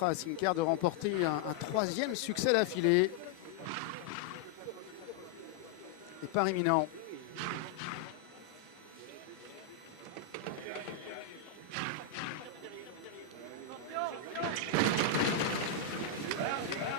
permettra à Simcard de remporter un troisième succès d'affilée. Et par imminent.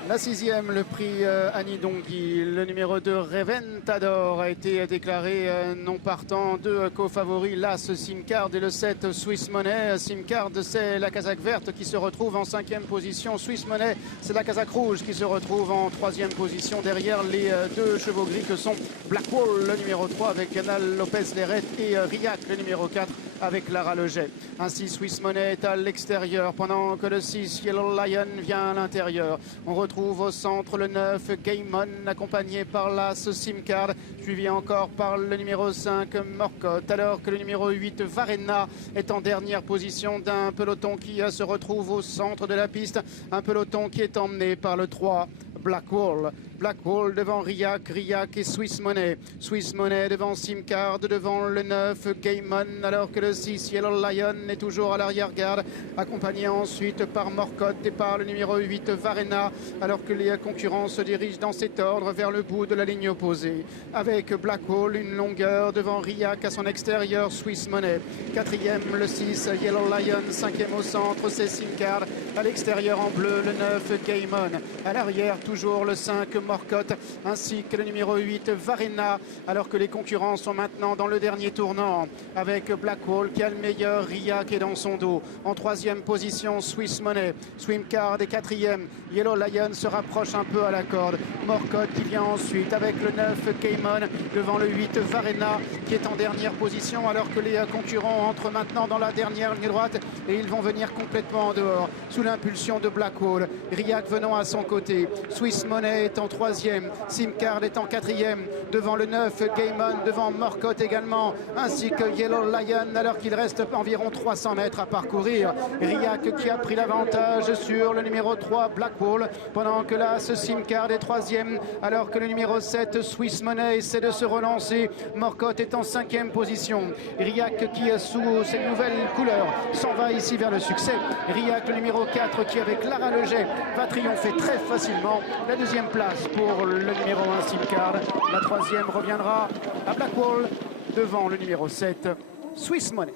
La sixième, le prix Annie Dongui. Le numéro 2, Reventador, a été déclaré non partant. Deux co-favoris, l'As Simcard et le 7 Swiss Money. Simcard, c'est la casaque verte qui se retrouve en 5e position. Swiss Money, c'est la casaque rouge qui se retrouve en 3e position. Derrière les deux chevaux gris que sont Blackwall, le numéro 3, avec Canal Lopez-Leret, et Riac, le numéro 4, avec Lara Leget. Ainsi, Swiss Money est à l'extérieur, pendant que le 6, Yellow Lion, vient à l'intérieur. On retrouve au centre le 9, Game On, accompagné par l'As Simcard, suivi encore par le numéro 5, Morcotte, alors que le numéro 8, Varena, est en dernière position d'un peloton qui se retrouve au centre de la piste. Un peloton qui est emmené par le 3, Blackwall. Blackwall devant Riac, Riac et Swiss Money. Swiss Money devant Simcard, devant le 9, Game On, alors que le 6, Yellow Lion, est toujours à l'arrière-garde, accompagné ensuite par Morcotte et par le numéro 8, Varena, alors que les concurrents se dirigent dans cet ordre vers le bout de la ligne opposée. Avec Blackwall, une longueur devant Riac, à son extérieur, Swiss Money. Quatrième, le 6, Yellow Lion. Cinquième au centre, c'est Simcard. À l'extérieur en bleu, le 9, Game On. À l'arrière, toujours le 5, Morcotte, ainsi que le numéro 8, Varena, alors que les concurrents sont maintenant dans le dernier tournant, avec Blackwall qui a le meilleur, Riac est dans son dos. En troisième position, Swiss Money. Simcard est quatrième. Yellow Lion se rapproche un peu à la corde. Morcotte qui vient ensuite avec le 9, Game On, devant le 8, Varena, qui est en dernière position, alors que les concurrents entrent maintenant dans la dernière ligne droite et ils vont venir complètement en dehors, sous l'impulsion de Blackwall. Riac venant à son côté. Swiss Money est en troisième. Simcard est en quatrième, devant le 9, Game On, devant Morcotte également, ainsi que Yellow Lion, alors qu'il reste environ 300 mètres à parcourir. Riac qui a pris l'avantage sur le numéro 3, Blackwall, pendant que là, ce Simcard est troisième, alors que le numéro 7, Swiss Money, essaie de se relancer. Morcotte est en cinquième position. Riac qui, sous ses nouvelles couleurs, s'en va ici vers le succès. Riac, le numéro 4, qui avec Lara Leget va triompher très facilement. La deuxième place pour le numéro 1, Simcard. La troisième reviendra à Blackwall, devant le numéro 7, Swiss Money.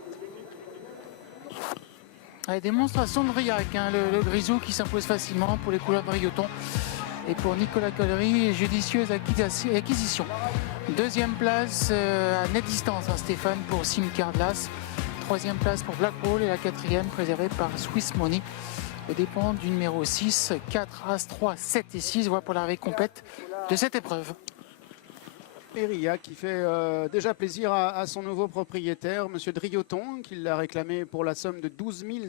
Allez, démonstration de Riac, hein, le grisou qui s'impose facilement pour les couleurs de Brioton. Et pour Nicolas Collery, judicieuse acquisition. Deuxième place à nette distance, hein, Stéphane, pour Simcard Las. Troisième place pour Blackwall et la quatrième préservée par Swiss Money. Au dépend du numéro 6, 4, As, 3, 7 et 6. Voilà pour l'arrivée complète de cette épreuve. Et Riac qui fait déjà plaisir à son nouveau propriétaire, M. Drioton, qui l'a réclamé pour la somme de 12 000